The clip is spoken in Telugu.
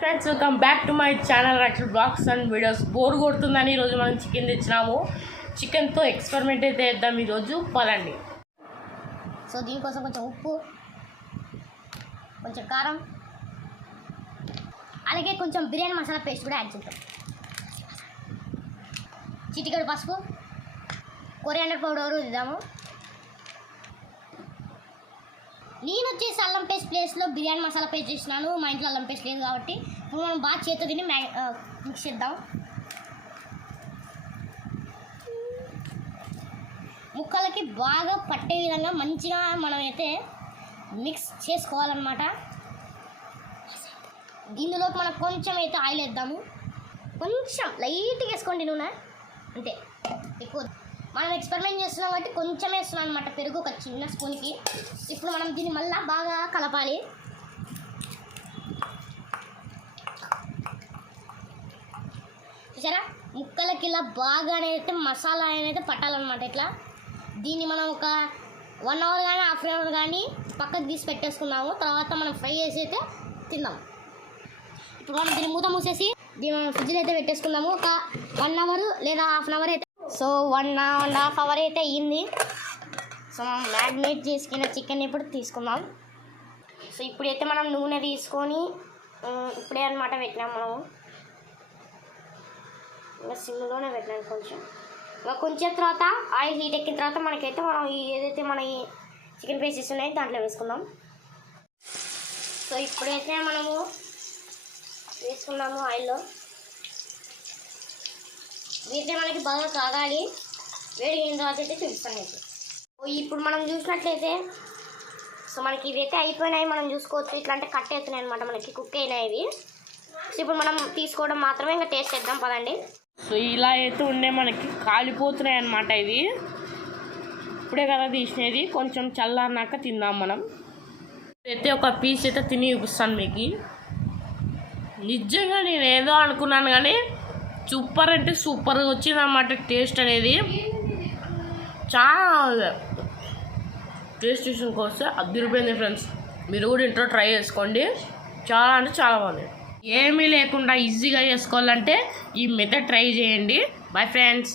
Friends welcome back to my channel actual blogs and videos bore కొడుతుందని ఈరోజు మనం చికెన్ తెచ్చినాము. చికెన్తో ఎక్స్పెరిమెంట్ అయితే చేద్దాం ఈరోజు. పొలండి సో దీనికోసం కొంచెం ఉప్పు కొంచెం కారం అలాగే కొంచెం బిర్యానీ మసాలా పేస్ట్ కూడా యాడ్ చేద్దాం. చిటికడు పసుపు కొరియాండర్ పౌడర్ ఇద్దాము నేను వచ్చేసి అల్లం పేస్ట్ ప్లేస్లో బిర్యానీ మసాలా పేస్ట్ చేసినాను. మా ఇంట్లో అల్లం పేస్ట్ లేదు కాబట్టి ఇప్పుడు మనం బాగా చేతితో తిని మిక్స్ చేద్దాం. ముక్కలకి బాగా పట్టే విధంగా మంచిగా మనం అయితే మిక్స్ చేసుకోవాలన్నమాట. దీనిలోకి మనం కొంచెం అయితే ఆయిల్ వేద్దాము. కొంచెం లైట్గా వేసుకోండి నూనె. అంతే. ఎక్కువ మనం ఎక్స్పెరిమెంట్ చేస్తున్నాం కాబట్టి కొంచెం వేస్తున్నాం అనమాట పెరుగు ఒక చిన్న స్పూన్కి ఇప్పుడు మనం దీన్ని మళ్ళీ బాగా కలపాలి. చూసారా? ముక్కలకి ఇలా బాగా అనేది మసాలా అనేది పట్టాలన్నమాట ఇట్లా. దీన్ని మనం ఒక వన్ అవర్ కానీ హాఫ్ అన్ అవర్ కానీ పక్కకు తీసి పెట్టేసుకున్నాము. తర్వాత మనం ఫ్రై చేసి అయితే తిందాం ఇప్పుడు మనం దీన్ని మూత మూసేసి దీన్ని మనం ఫ్రిడ్జ్లో అయితే పెట్టేసుకుందాము ఒక వన్ అవర్ లేదా హాఫ్ అన్ అవర్ అయితే so one and half hour అయితే అయ్యింది. సో మనం మ్యాగ్నేట్ చేసుకున్న చికెన్ ఇప్పుడు తీసుకుందాం. సో ఇప్పుడైతే మనం నూనె తీసుకొని ఇప్పుడే అనమాట పెట్టినాం మనము ఇంకా సిమ్లోనే పెట్టినాం కొంచెం. ఇంకా కొంచెం తర్వాత ఆయిల్ హీట్ ఎక్కిన తర్వాత మనకైతే మనం ఏదైతే మన చికెన్ పీసెస్ ఉన్నాయో దాంట్లో వేసుకుందాం. సో ఇప్పుడైతే మనము వేసుకున్నాము ఆయిల్లో. వీటిని మనకి బాగా కాగాలి. వేడి అయిన తర్వాత అయితే చూపిస్తాను మీకు. ఇప్పుడు మనం చూసినట్లయితే సో మనకి ఇవైతే అయిపోయినాయి మనం చూసుకోవచ్చు. ఇట్లా అంటే కట్ అవుతున్నాయి అనమాట మనకి కుక్ అయినాయి ఇవి. సో ఇప్పుడు మనం తీసుకోవడం మాత్రమే ఇంకా టేస్ట్ చేద్దాం పదండి. సో ఇలా అయితే ఉండే మనకి కాలిపోతున్నాయి అనమాట ఇవి. ఇప్పుడే కదా తీసినది కొంచెం చల్లారినాక తిందాం మనం. అయితే ఒక పీస్ అయితే తిని చూపిస్తాను మీకు. నిజంగా నేను ఏదో అనుకున్నాను కానీ సూపర్ అంటే సూపర్గా వచ్చిందన్నమాట టేస్ట్ అనేది. చాలా టేస్ట్ విషయంకి వస్తే అద్దరిపోయింది ఫ్రెండ్స్. మీరు కూడా ఇంట్లో ట్రై చేసుకోండి. చాలా అంటే చాలా బాగుంది. ఏమీ లేకుండా ఈజీగా చేసుకోవాలంటే ఈ మెథడ్ ట్రై చేయండి. Bye friends